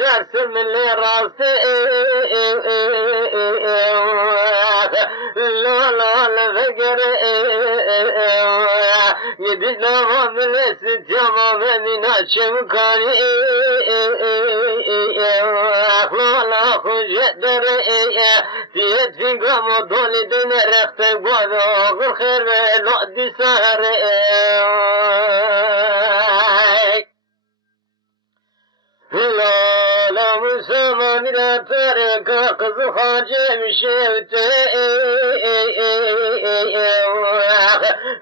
جرس من راس لا لا لا فقر يدنا ما بلست يا من شمكاني لا لا خش در تيت في قام دول دين رخت قوادو خير لا دي سهر لا لا مسلمان لا ترك قز خاجة مشيت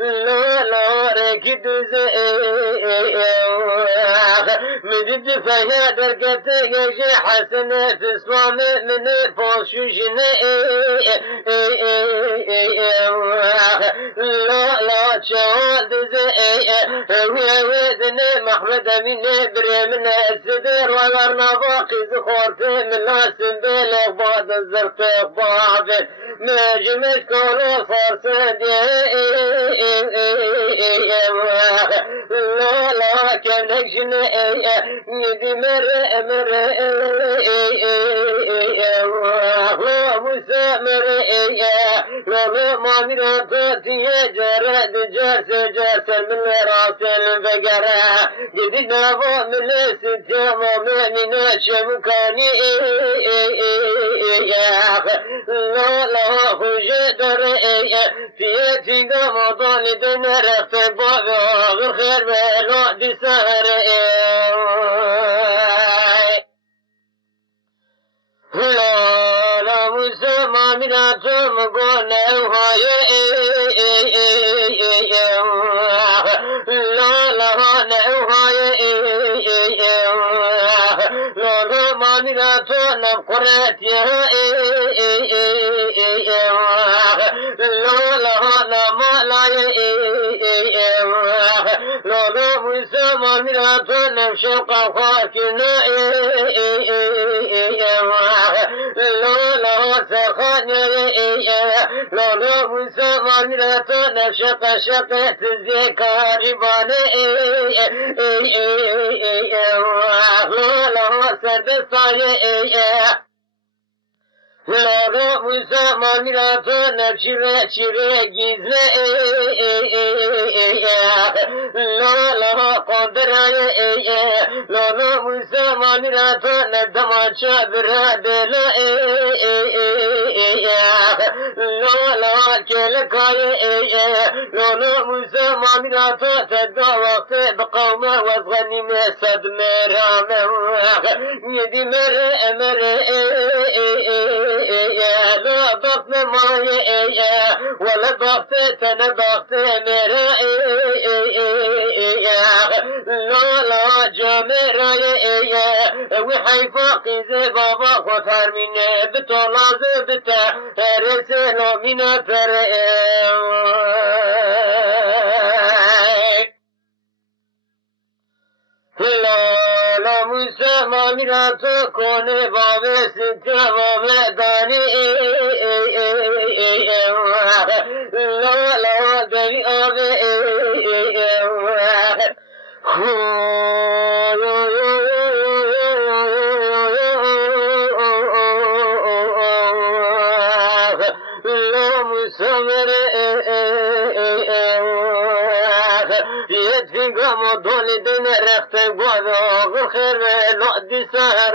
لا لا ركض مدد فيا دركتك يا حسنة تسمع من فوشوشنا لا لا شوال ويدنا محمد من برمنا السدر وغرنا باقي زخورت من ناس بلغ بعد الزرت بابل ما جمت كل فرصة لا لا كم نكشنا يدي مر مسامر لا ما مراتي جرد جرس من راس البقرة جدنا من ستام من شمكاني لا لا خجدر في قام ضالدن رخت بابا غير خير بلا دي سهر لا لا مسلمان لا تمقون هاي لا لا هاي لا لا ما لا تنقرت يا لا لا ما لا لا لا مسلمان لا تنشق خاكنا لا لا سخان لا لا مسلمان لا تنشق شقت الذكر بان لا لا سرد صايا لا لا مسلمان لا تنشر جزء لا لا قدر لا لا مسلمان لا تندم شبر لا لا كلكاي لا لا مسلمان لا تدوق بقوم وصغني مسد مرام يدي مر لا ضغط ماي ولا ضغط تنضغط مرا لا لا جمر وحي فاقي زي بابا خطر من بطلاز بتاع رسل من لا لا مسلمان لا تكون باب ستة داني لا لا دني لا مسمر في قام دول دين رخت قوادو غير خير لا دي سهر